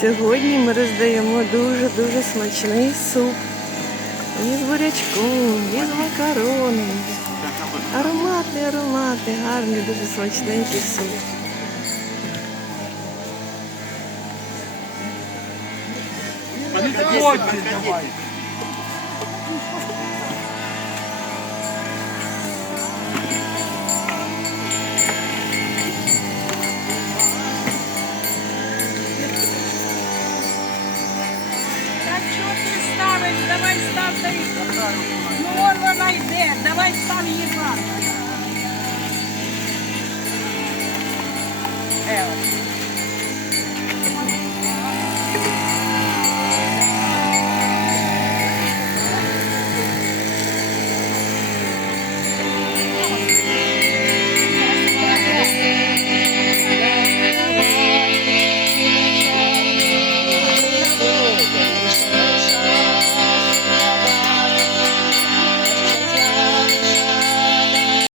Сьогодні ми роздаємо дуже-дуже смачний суп. Із бурячком, із макароном. Ароматний, гарний, дуже смачненький суп. Давай. Так що ти ставиш? Давай став та й. Ну вон вона йде, давай став її.